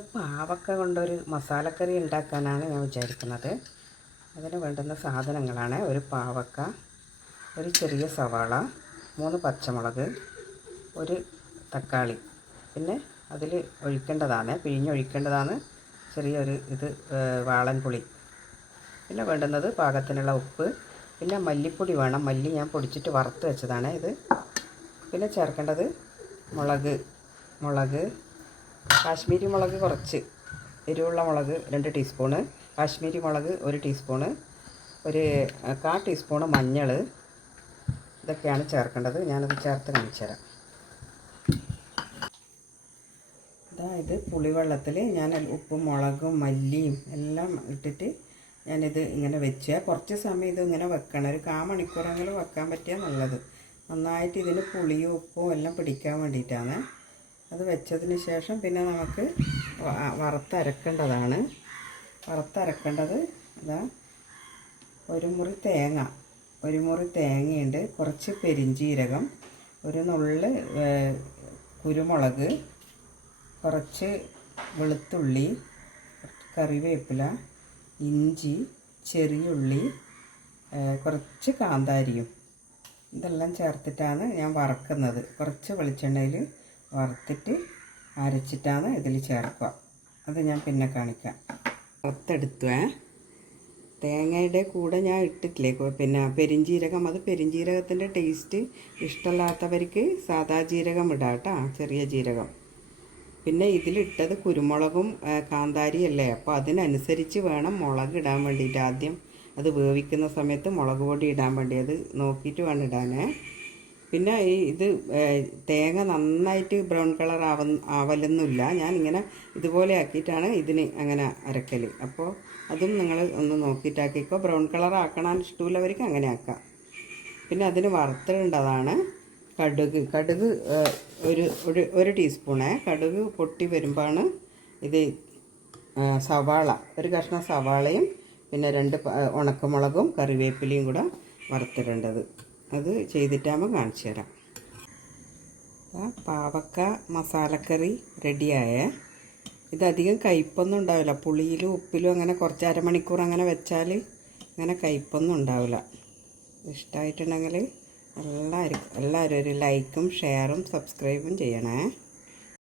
പാവക്ക കൊണ്ടൊരു മസാലക്കറി ഉണ്ടാക്കാനാണ് ഞാൻ വിചാരിക്കുന്നത്. അതിന് വേണ്ടുന്ന സാധനങ്ങളാണ് ഒരു പാവക്ക ഒരു ചെറിയ സവാള മൂന്ന് പച്ചമുളക് ഒരു തക്കാളി. പിന്നെ അതിൽ ഒഴിക്കേണ്ടതാണ് പിഴിഞ്ഞൊഴിക്കേണ്ടതാണ് ചെറിയൊരു ഇത് വാളൻപുളി. പിന്നെ വേണ്ടുന്നത് പാകത്തിനുള്ള ഉപ്പ്. പിന്നെ മല്ലിപ്പൊടി വേണം. മല്ലി ഞാൻ പൊടിച്ചിട്ട് വറുത്ത് വെച്ചതാണ് ഇത്. പിന്നെ ചേർക്കേണ്ടത് മുളക് മുളക് കാശ്മീരി മുളക് കുറച്ച്. എരിവുള്ള മുളക് രണ്ട് ടീസ്പൂണ്. കാശ്മീരി മുളക് ഒരു ടീസ്പൂണ്. ഒരു കാ ടീസ്പൂണ് മഞ്ഞൾ ഇതൊക്കെയാണ് ചേർക്കേണ്ടത്. ഞാനത് ചേർത്ത് കാണിച്ചു തരാം അതായത് പുളിവെള്ളത്തിൽ ഞാൻ ഉപ്പും മുളകും മല്ലിയും എല്ലാം ഇട്ടിട്ട് ഞാനിത് ഇങ്ങനെ വെച്ച് കുറച്ച് സമയം ഇത് ഇങ്ങനെ വെക്കണം. ഒരു കാ മണിക്കൂറെങ്കിലും വെക്കാൻ പറ്റിയാൽ നല്ലത്. നന്നായിട്ട് ഇതിന് പുളിയും ഉപ്പും എല്ലാം പിടിക്കാൻ വേണ്ടിയിട്ടാണ്. അത് വെച്ചതിന് ശേഷം പിന്നെ നമുക്ക് വറുത്തരക്കേണ്ടതാണ്. വറുത്തരക്കേണ്ടത് ഇതാ ഒരു മുറി തേങ്ങ. ഒരു മുറി തേങ്ങയുണ്ട് കുറച്ച് പെരിഞ്ചീരകം ഒരു നുള്ള് കുരുമുളക് കുറച്ച് വെളുത്തുള്ളി കറിവേപ്പില ഇഞ്ചി ചെറിയുള്ളി കുറച്ച് കാന്താരിയും. ഇതെല്ലാം ചേർത്തിട്ടാണ് ഞാൻ വറക്കുന്നത്. കുറച്ച് വെളിച്ചെണ്ണയിൽ വറുത്തിട്ട് അരച്ചിട്ടാണ് ഇതിൽ ചേർക്കുക. അത് ഞാൻ പിന്നെ കാണിക്കാം. വറുത്തെടുത്തു തേങ്ങയുടെ കൂടെ ഞാൻ ഇട്ടിട്ടില്ലേ? പിന്നെ പെരിഞ്ജീരകം അത് പെരിഞ്ജീരകത്തിന്റെ ടേസ്റ്റ് ഇഷ്ടമല്ലാത്തവർക്ക് സാദാ ജീരകം ഇടാം കേട്ടോ ചെറിയ ജീരകം. പിന്നെ ഇതിലിട്ടത് കുരുമുളകും കാന്താരി അല്ലേ? അപ്പോൾ അതിനനുസരിച്ച് വേണം മുളക് ഇടാൻ വേണ്ടിയിട്ട്. ആദ്യം അത് വേവിക്കുന്ന സമയത്ത് മുളക് പൊടി ഇടാൻ വേണ്ടി. അത് നോക്കിയിട്ട് വേണം ഇടാനേ പിന്നെ ഈ ഇത് തേങ്ങ നന്നായിട്ട് ബ്രൗൺ കളർ ആവ ആവലൊന്നുമില്ല. ഞാനിങ്ങനെ ഇതുപോലെ ആക്കിയിട്ടാണ് ഇതിന് അങ്ങനെ അരക്കൽ അപ്പോൾ അതും നിങ്ങൾ ഒന്ന് നോക്കിയിട്ടാക്കിക്കോ. ബ്രൗൺ കളർ ആക്കണം ഇഷ്ടമുള്ളവർക്ക് അങ്ങനെ ആക്കാം. പിന്നെ അതിന് വറുത്തിടേണ്ടതാണ് കടുക്. കടുക് ഒരു ഒരു ഒരു ടീസ്പൂണേ. കടുക് പൊട്ടി വരുമ്പോഴാണ് ഇത് സവാള. ഒരു കഷ്ണം സവാളയും പിന്നെ രണ്ട് ഉണക്കമുളകും കറിവേപ്പിലയും കൂടെ വറുത്തിടേണ്ടത്. അത് ചെയ്തിട്ടാകുമ്പോൾ കാണിച്ചു തരാം. പാവക്ക മസാലക്കറി റെഡിയായേ. ഇതധികം കയ്പൊന്നും ഉണ്ടാവില്ല. പുളിയിലും ഉപ്പിലും അങ്ങനെ കുറച്ച് അരമണിക്കൂർ അങ്ങനെ വെച്ചാൽ അങ്ങനെ കയ്പൊന്നും ഉണ്ടാവില്ല. ഇഷ്ടമായിട്ടുണ്ടെങ്കിൽ എല്ലാവർക്കും എല്ലാവരും ഒരു ലൈക്കും ഷെയറും സബ്സ്ക്രൈബും ചെയ്യണേ.